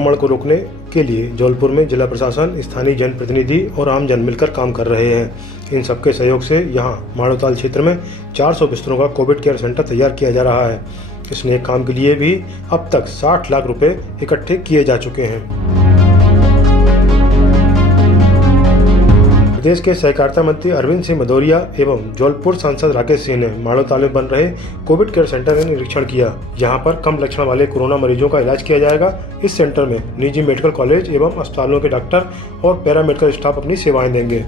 संक्रमण को रोकने के लिए जबलपुर में जिला प्रशासन, स्थानीय जनप्रतिनिधि और आमजन मिलकर काम कर रहे हैं। इन सबके सहयोग से यहां माड़ोताल क्षेत्र में 400 बिस्तरों का कोविड केयर सेंटर तैयार किया जा रहा है। इस नेक काम के लिए भी अब तक 60 लाख रुपए इकट्ठे किए जा चुके हैं। प्रदेश के सहकारिता मंत्री अरविंद सिंह भदौरिया एवं जबलपुर सांसद राकेश सिंह ने माड़ोताल में बन रहे कोविड केयर सेंटर का निरीक्षण किया। यहां पर कम लक्षण वाले कोरोना मरीजों का इलाज किया जाएगा। इस सेंटर में निजी मेडिकल कॉलेज एवं अस्पतालों के डॉक्टर और पैरामेडिकल स्टाफ अपनी सेवाएं देंगे।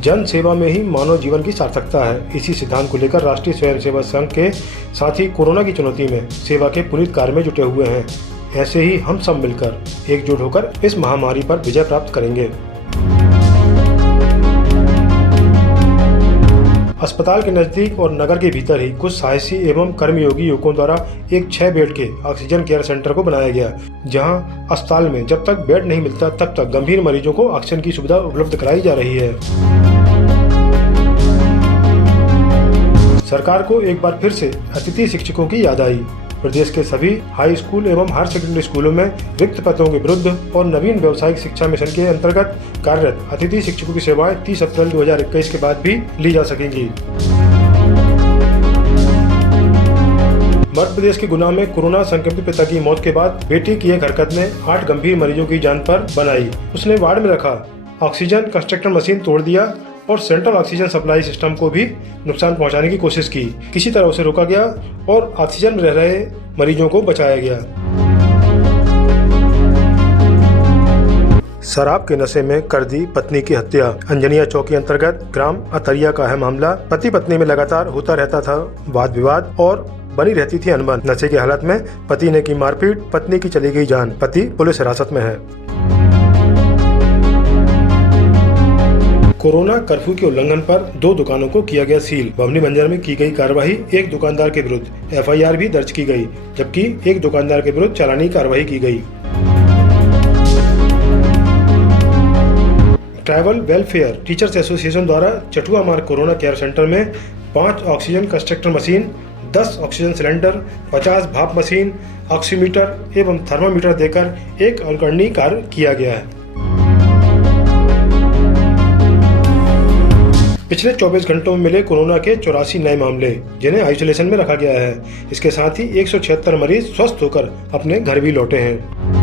जन सेवा में ही मानव जीवन की सार्थकता है। इसी सिद्धांत को लेकर राष्ट्रीय स्वयंसेवक संघ के साथी कोरोना की चुनौती में सेवा के पुनीत कार्य में जुटे हुए हैं। ऐसे ही हम सब मिलकर एकजुट होकर इस महामारी पर विजय प्राप्त करेंगे। अस्पताल के नजदीक और नगर के भीतर ही कुछ साहसी एवं कर्मयोगी युवकों द्वारा एक 6 बेड के ऑक्सीजन केयर सेंटर को बनाया गया, जहां अस्पताल में जब तक बेड नहीं मिलता तब तक गंभीर मरीजों को ऑक्सीजन की सुविधा उपलब्ध कराई जा रही है। सरकार को एक बार फिर से अतिथि शिक्षकों की याद आई। प्रदेश के सभी हाई स्कूल एवं हायर सेकेंडरी स्कूलों में रिक्त पदों के विरुद्ध और नवीन व्यावसायिक शिक्षा मिशन के अंतर्गत कार्यरत अतिथि शिक्षकों की सेवाएं 30 अप्रैल 2021 के बाद भी ली जा सकेंगी। मध्य प्रदेश के गुना में कोरोना संक्रमित पिता की मौत के बाद बेटी की एक हरकत ने 8 गंभीर मरीजों की जान पर बनाई। उसने वार्ड में रखा ऑक्सीजन कंस्ट्रक्टर मशीन तोड़ दिया और सेंट्रल ऑक्सीजन सप्लाई सिस्टम को भी नुकसान पहुंचाने की कोशिश की। किसी तरह उसे रोका गया और ऑक्सीजन में रह रहे मरीजों को बचाया गया। शराब के नशे में कर दी पत्नी की हत्या। अंजनिया चौकी अंतर्गत ग्राम अतरिया का है मामला। पति पत्नी में लगातार होता रहता था वाद विवाद और बनी रहती थी अनबन। नशे की हालत में पति ने की मारपीट, पत्नी की चली गई जान। पति पुलिस हिरासत में है। कोरोना कर्फ्यू के उल्लंघन पर 2 दुकानों को किया गया सील। बमनी बंजर में की गई कार्रवाई। एक दुकानदार के विरुद्ध FIR भी दर्ज की गई, जबकि एक दुकानदार के विरुद्ध चालानी कार्रवाई की गई। ट्राइबल वेलफेयर टीचर्स एसोसिएशन द्वारा चटुआ मार्ग कोरोना केयर सेंटर में 5 oxygen constructor machine, 10 oxygen cylinder, 50 भाप मशीन, ऑक्सीमीटर एवं थर्मामीटर देकर एक अनुकरणीय कार्य किया गया है। पिछले 24 घंटों में मिले कोरोना के 84 नए मामले, जिन्हें आइसोलेशन में रखा गया है। इसके साथ ही 176 मरीज स्वस्थ होकर अपने घर भी लौटे हैं।